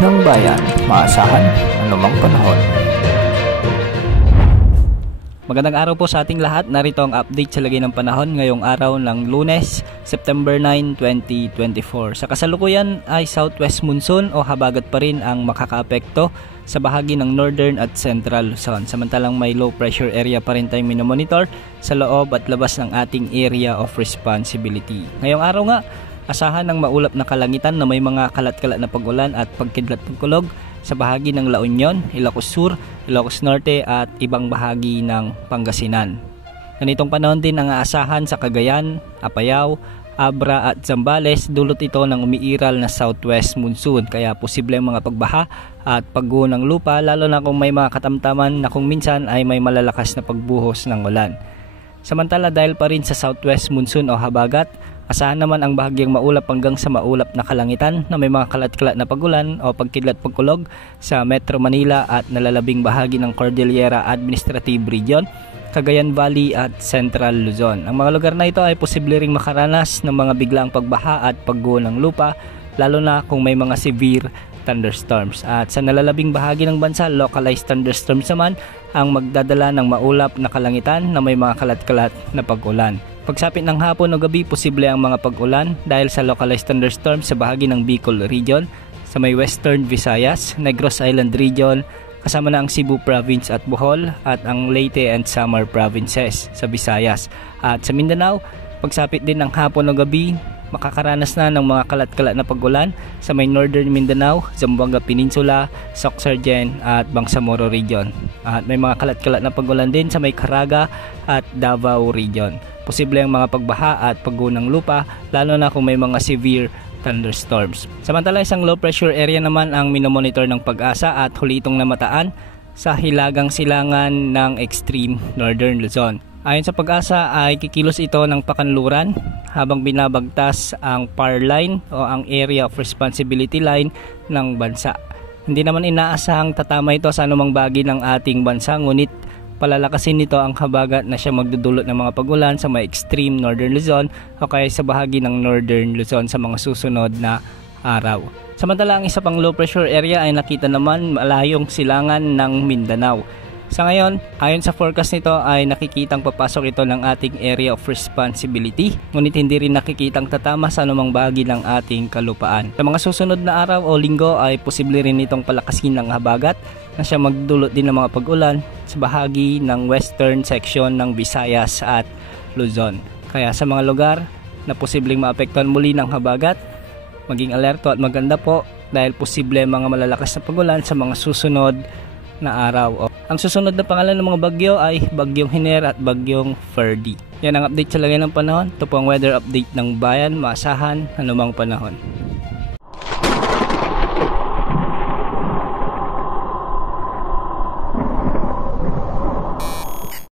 ng bayan, maasahan anumang panahon. Magandang araw po sa ating lahat. Narito ang update sa lagay ng panahon ngayong araw ng Lunes, September 9, 2024. Sa kasalukuyan ay southwest monsoon o habagat pa rin ang makakaapekto sa bahagi ng northern at central Luzon. Samantalang may low pressure area pa rin tayong minomonitor sa loob at labas ng ating area of responsibility. Ngayong araw nga, asahan ng maulap na kalangitan na may mga kalat-kalat na pag-ulan at pagkidlat-pagkulog sa bahagi ng La Union, Ilocos Sur, Ilocos Norte at ibang bahagi ng Pangasinan. Ganitong panahon din ang aasahan sa Cagayan, Apayao, Abra at Zambales, dulot ito ng umiiral na southwest monsoon kaya posible ang mga pagbaha at pagguho ng lupa lalo na kung may mga katamtaman na kung minsan ay may malalakas na pagbuhos ng ulan. Samantala dahil pa rin sa southwest monsoon o habagat, asahan naman ang bahagyang maulap hanggang sa maulap na kalangitan na may mga kalat-kalat na pagulan o pagkidlat-pagkulog sa Metro Manila at nalalabing bahagi ng Cordillera Administrative Region, Cagayan Valley at Central Luzon. Ang mga lugar na ito ay posible ring makaranas ng mga biglaang pagbaha at pagguho ng lupa lalo na kung may mga severe thunderstorms. At sa nalalabing bahagi ng bansa, localized thunderstorms naman ang magdadala ng maulap na kalangitan na may mga kalat-kalat na pag-ulan. Pagsapit ng hapon o gabi, posible ang mga pag-ulan dahil sa localized thunderstorms sa bahagi ng Bicol Region, sa may Western Visayas, Negros Island Region, kasama na ang Cebu Province at Bohol at ang Leyte and Samar Provinces sa Visayas. At sa Mindanao, pagsapit din ng hapon o gabi, makakaranas na ng mga kalat-kalat na pag-ulan sa may Northern Mindanao, Zamboanga Peninsula, Sorsogon at Bangsamoro Region. At may mga kalat-kalat na pag-ulan din sa may Caraga at Davao Region. Posible ang mga pagbaha at pagguho ng lupa lalo na kung may mga severe thunderstorms. Samantala isang low pressure area naman ang minomonitor ng Pag-asa at huli itong namataan sa hilagang silangan ng extreme northern Luzon. Ayon sa Pag-asa ay kikilos ito ng pakanluran habang binabagtas ang PAR line o ang Area of Responsibility line ng bansa. Hindi naman inaasahang tatama ito sa anumang bahagi ng ating bansa, ngunit palalakasin nito ang habagat na siya magdudulot ng mga pagulan sa mga extreme northern Luzon o kaya sa bahagi ng northern Luzon sa mga susunod na araw. Samantala ang isa pang low pressure area ay nakita naman malayong silangan ng Mindanao. Sa ngayon, ayon sa forecast nito ay nakikitang papasok ito ng ating area of responsibility, ngunit hindi rin nakikitang tatama sa anumang bahagi ng ating kalupaan. Sa mga susunod na araw o linggo ay posible rin itong palakasin ng habagat na siya magdulot din ng mga pag-ulan sa bahagi ng western section ng Visayas at Luzon. Kaya sa mga lugar na posibleng maapektuhan muli ng habagat, maging alerto at maganda po dahil posible mga malalakas na pag-ulan sa mga susunod na araw. Ang susunod na pangalan ng mga bagyo ay Bagyong Hiner at Bagyong Ferdy. Yan ang update sa lagay ng panahon. Ito po ang weather update ng bayan, maasahan anumang panahon.